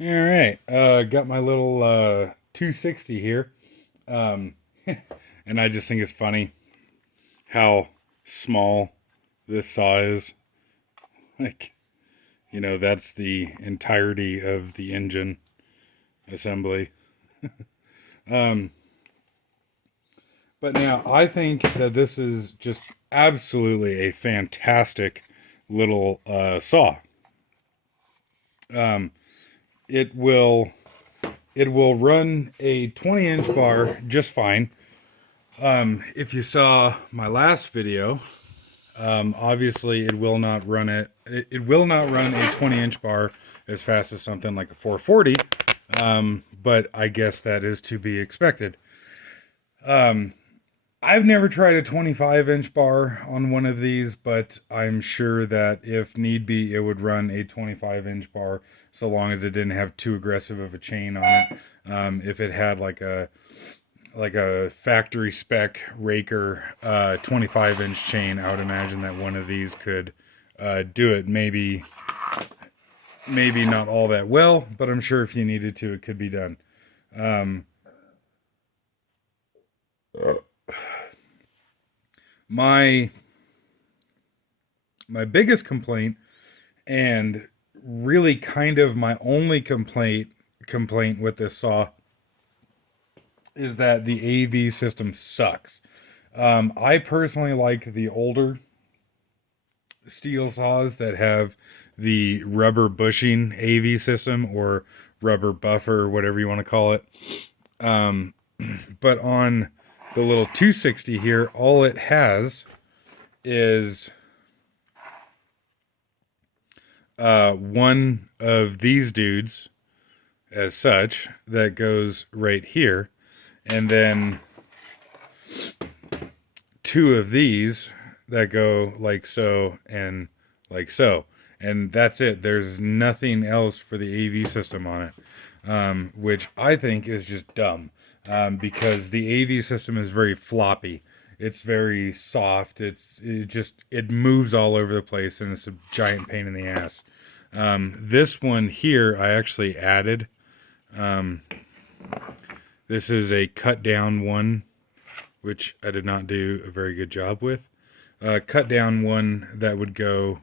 All right, got my little 260 here, um, and I just think it's funny how small this saw is. Like, that's the entirety of the engine assembly. Um, but now I think that this is just absolutely a fantastic little saw. Um, it will it will run a 20-inch bar just fine. If you saw my last video, obviously it will not run it will not run a 20-inch bar as fast as something like a 440. But I guess that is to be expected. Um, I've never tried a 25-inch bar on one of these, but I'm sure that if need be, it would run a 25-inch bar so long as it didn't have too aggressive of a chain on it. If it had like a factory spec Raker 25-inch chain, I would imagine that one of these could do it. Maybe not all that well, but I'm sure if you needed to, it could be done. Um, my my biggest complaint, and really kind of my only complaint with this saw, is that the AV system sucks. I personally like the older Stihl saws that have the rubber bushing AV system, or rubber buffer, whatever you want to call it. Um, but on the little 260 here, all it has is one of these dudes as such that goes right here, and then two of these that go like so and like so, and that's it. There's nothing else for the AV system on it, which I think is just dumb, because the AV system is very floppy. It's very soft. It moves all over the place, and it's a giant pain in the ass. This one here, I actually added. Um, this is a cut down one, which I did not do a very good job with. Cut down one that would go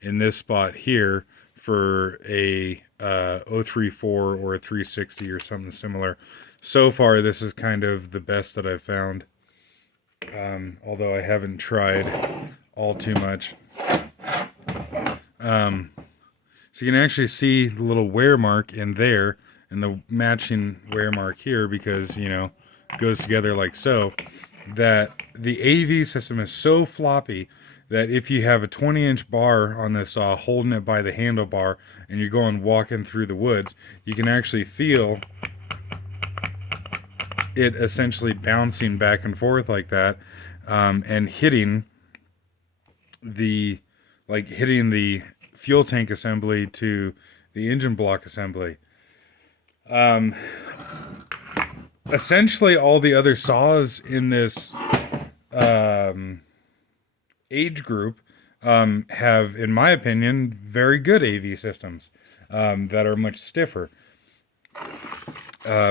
in this spot here for a 034 or a 360 or something similar. So far, this is kind of the best that I've found, although I haven't tried all too much. Um, so you can actually see the little wear mark in there and the matching wear mark here, because, it goes together like so. That the AV system is so floppy that if you have a 20-inch bar on this saw holding it by the handlebar and you're going walking through the woods, you can actually feel it essentially bouncing back and forth like that, and the hitting the fuel tank assembly to the engine block assembly. Um, Essentially, all the other saws in this um, age group have, in my opinion, very good AV systems that are much stiffer.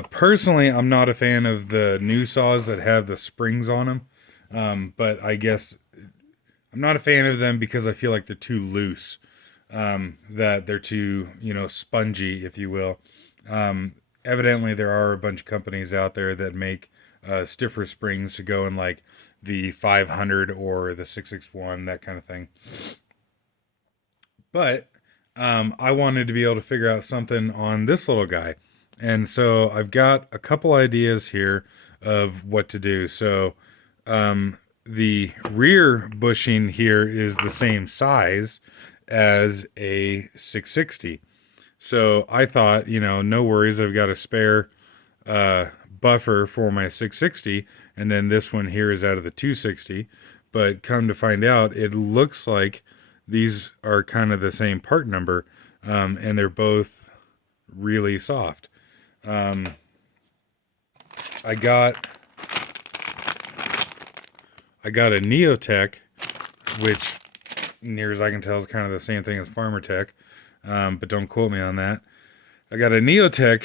Personally, I'm not a fan of the new saws that have the springs on them, but I guess I'm not a fan of them because I feel like they're too loose, that they're too, spongy, if you will. Evidently, there are a bunch of companies out there that make stiffer springs to go in like the 500 or the 661, that kind of thing. But I wanted to be able to figure out something on this little guy. And so I've got a couple ideas here of what to do. So the rear bushing here is the same size as a 660. So I thought, no worries, I've got a spare buffer for my 660, and then this one here is out of the 260. But come to find out, it looks like these are kind of the same part number, and they're both really soft. Um, I got I got a Neotech, which, near as I can tell, is kind of the same thing as Farmer Tech, but don't quote me on that. I got a Neotech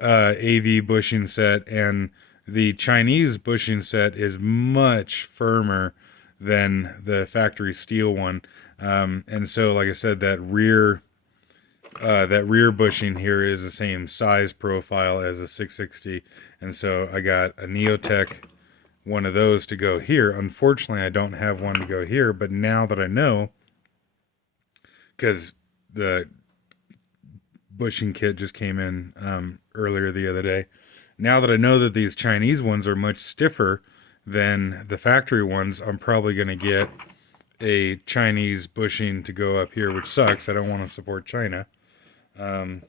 AV bushing set, and the Chinese bushing set is much firmer than the factory Stihl one. And so, like I said, that rear bushing here is the same size profile as a 660, and so I got a Neotech one of those to go here. Unfortunately, I don't have one to go here, but now that I know, because the bushing kit just came in earlier the other day, now that I know that these Chinese ones are much stiffer than the factory ones, I'm probably going to get a Chinese bushing to go up here, which sucks. I don't want to support China. But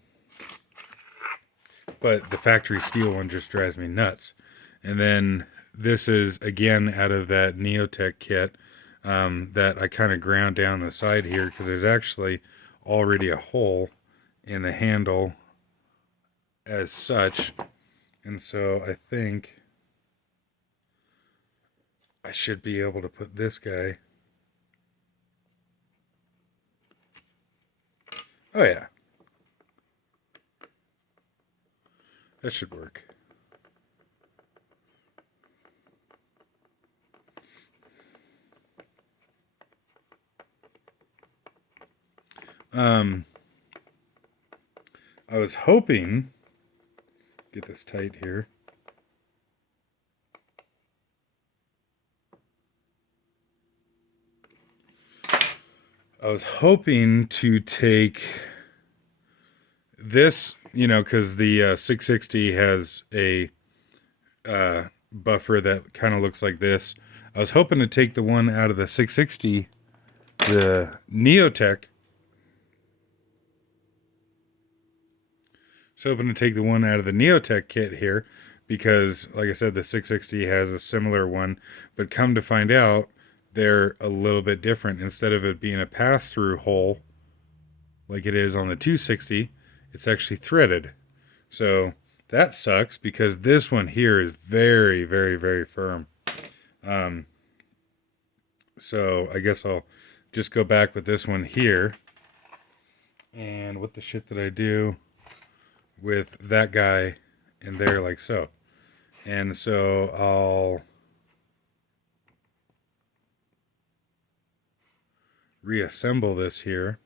the factory Stihl one just drives me nuts. And then this is, again, out of that Neotech kit that I kind of ground down the side here because there's actually already a hole in the handle as such. And so I think I should be able to put this guy. Oh yeah. That should work. I was hoping, get this tight here. I was hoping to take this, because the 660 has a buffer that kind of looks like this. I was hoping to take the one out of the 660, the Neotech. So hoping to take the one out of the Neotech kit here because, like I said, the 660 has a similar one, but come to find out, they're a little bit different. Instead of it being a pass-through hole like it is on the 260, it's actually threaded. So that sucks because this one here is very, very, very firm. So I guess I'll just go back with this one here. And what the shit did I do with that guy in there like so? And so I'll reassemble this here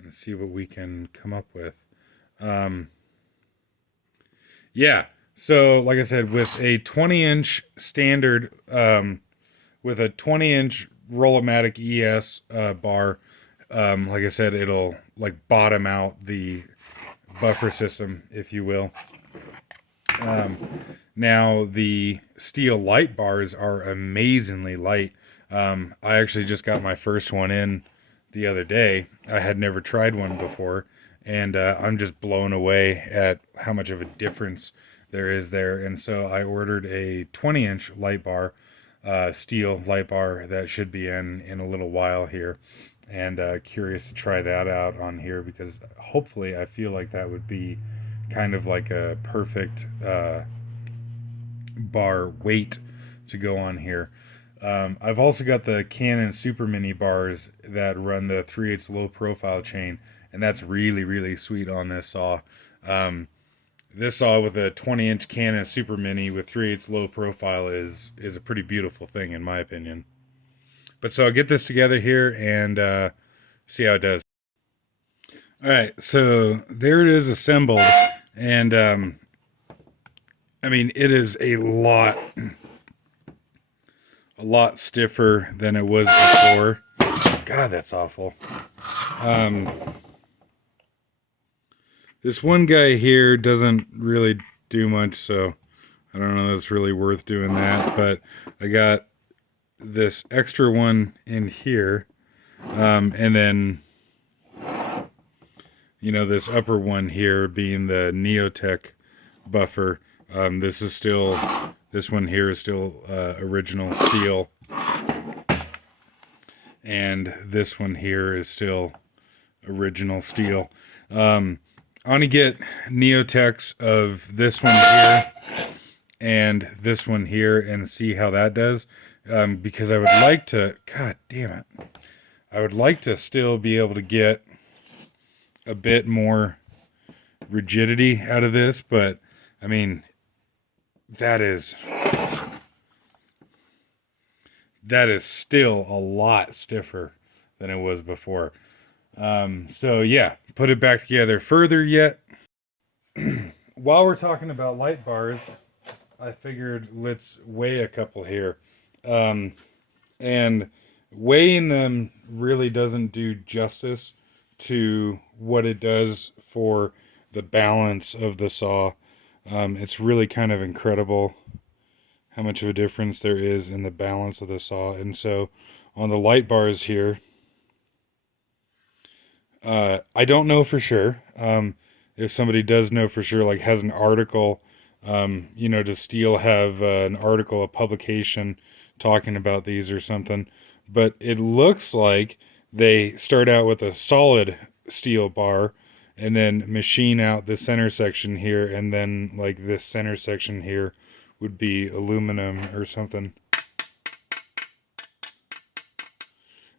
and see what we can come up with. Yeah, so like I said, with a 20-inch standard, with a 20-inch Rollomatic ES bar, like I said, it'll like bottom out the buffer system, if you will. Now the Stihl light bars are amazingly light. I actually just got my first one in the other day. I had never tried one before, and I'm just blown away at how much of a difference there is there. And so I ordered a 20-inch light bar, Stihl light bar that should be in a little while here, and curious to try that out on here because hopefully I feel like that would be kind of like a perfect bar weight to go on here. I've also got the Canon Super Mini bars that run the 3/8 low profile chain, and that's really, really sweet on this saw. This saw with a 20-inch Canon Super Mini with 3/8 low profile is a pretty beautiful thing in my opinion. But so I'll get this together here and see how it does. All right, so there it is assembled, and I mean it is a lot stiffer than it was before. God, that's awful. This one guy here doesn't really do much, so I don't know if it's really worth doing that, but I got this extra one in here, and then this upper one here being the Neotech buffer. This one here is still original Stihl, and this one here is still original Stihl. I want to get Neotechs of this one here and this one here and see how that does, because I would like to, god damn it, I would like to still be able to get a bit more rigidity out of this, but I mean, that is still a lot stiffer than it was before. So yeah, put it back together further yet. While we're talking about light bars, I figured let's weigh a couple here. Um, and weighing them really doesn't do justice to what it does for the balance of the saw. It's really kind of incredible how much of a difference there is in the balance of the saw. And so on the light bars here, I don't know for sure. If somebody does know for sure, like has an article, does Stihl have an article, a publication talking about these or something? But it looks like they start out with a solid steel bar and then machine out the center section here, and then like this center section here would be aluminum or something.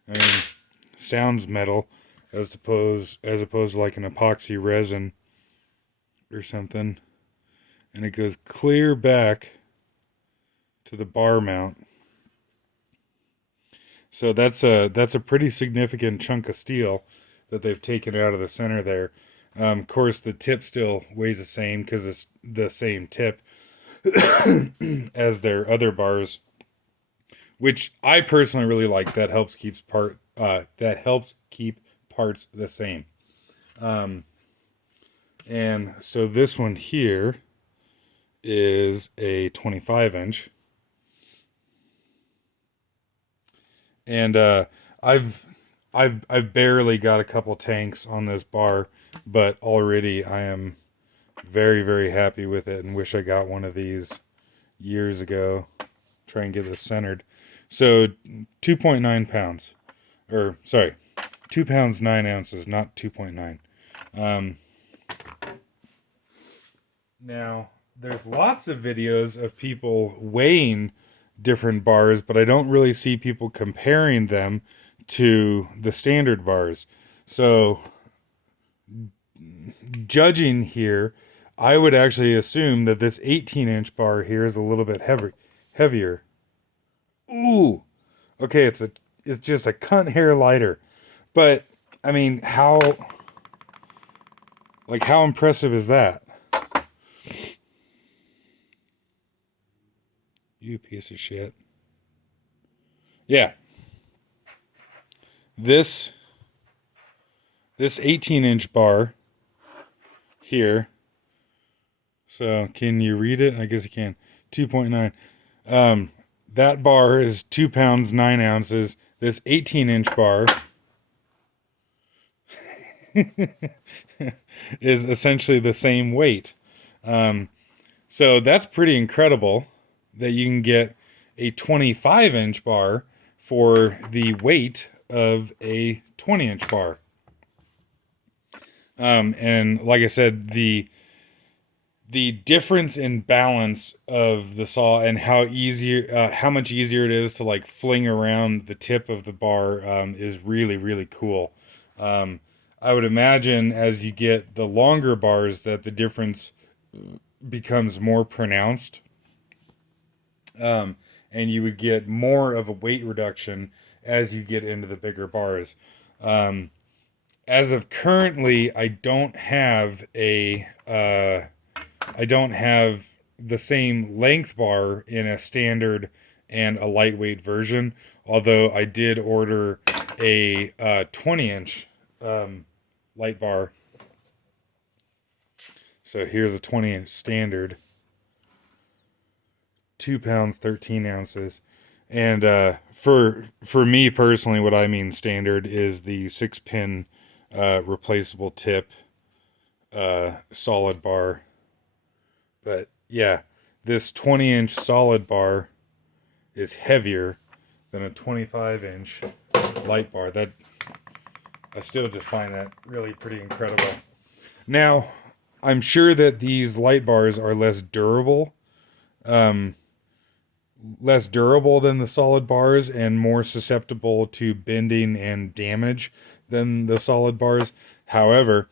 I mean, sounds metal as opposed to like an epoxy resin or something. And it goes clear back to the bar mount. So that's a pretty significant chunk of steel that they've taken out of the center there. Of course, the tip still weighs the same because it's the same tip as their other bars, which I personally really like. That helps keep parts the same. And so this one here is a 25 inch. And I've barely got a couple tanks on this bar, but already I am very, very happy with it and wish I got one of these years ago. Try and get this centered. So 2.9 pounds. Or sorry, 2 pounds 9 ounces, not 2.9. Now there's lots of videos of people weighing different bars, but I don't really see people comparing them to the standard bars. So, judging here, I would actually assume that this 18-inch bar here is a little bit heavier. Ooh, okay, it's just a cunt hair lighter, but I mean, how impressive is that? You piece of shit. Yeah. This 18-inch bar here. So, can you read it? I guess you can. 2.9. That bar is 2 pounds 9 ounces. This 18-inch bar is essentially the same weight. So that's pretty incredible that you can get a 25-inch bar for the weight of a 20-inch bar. And like I said, the difference in balance of the saw and how much easier it is to like fling around the tip of the bar is really, really cool. I would imagine as you get the longer bars that the difference becomes more pronounced. And you would get more of a weight reduction as you get into the bigger bars. As of currently, I don't have the same length bar in a standard and a lightweight version. Although I did order a 20-inch light bar. So here's a 20-inch standard. 2 pounds 13 ounces. And for me personally, what I mean standard is the 6-pin replaceable tip solid bar. But yeah, this 20-inch solid bar is heavier than a 25-inch light bar. That I still just find that really pretty incredible. Now, I'm sure that these light bars are less durable than the solid bars and more susceptible to bending and damage than the solid bars. However,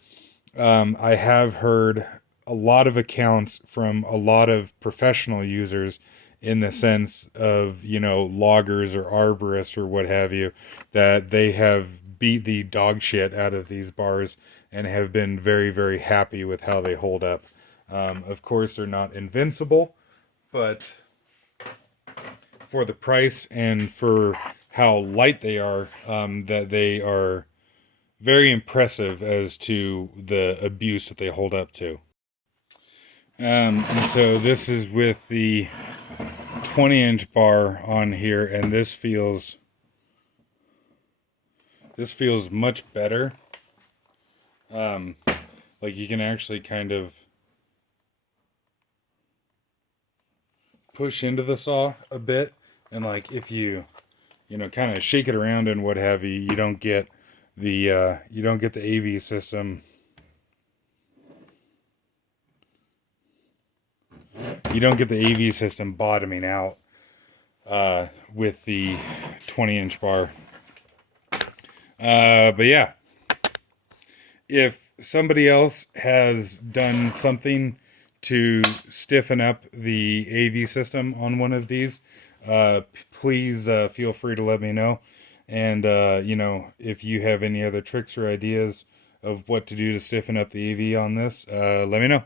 I have heard a lot of accounts from a lot of professional users in the sense of, loggers or arborists or what have you, that they have beat the dog shit out of these bars and have been very, very happy with how they hold up. Of course, they're not invincible, but for the price and for how light they are, that they are very impressive as to the abuse that they hold up to. And so this is with the 20-inch bar on here, and this feels much better. Like you can actually kind of push into the saw a bit, and like if you kind of shake it around and what have you, you don't get the AV system. You don't get the AV system bottoming out with the 20-inch bar. But yeah, if somebody else has done something to stiffen up the AV system on one of these, please feel free to let me know. And, if you have any other tricks or ideas of what to do to stiffen up the AV on this, let me know.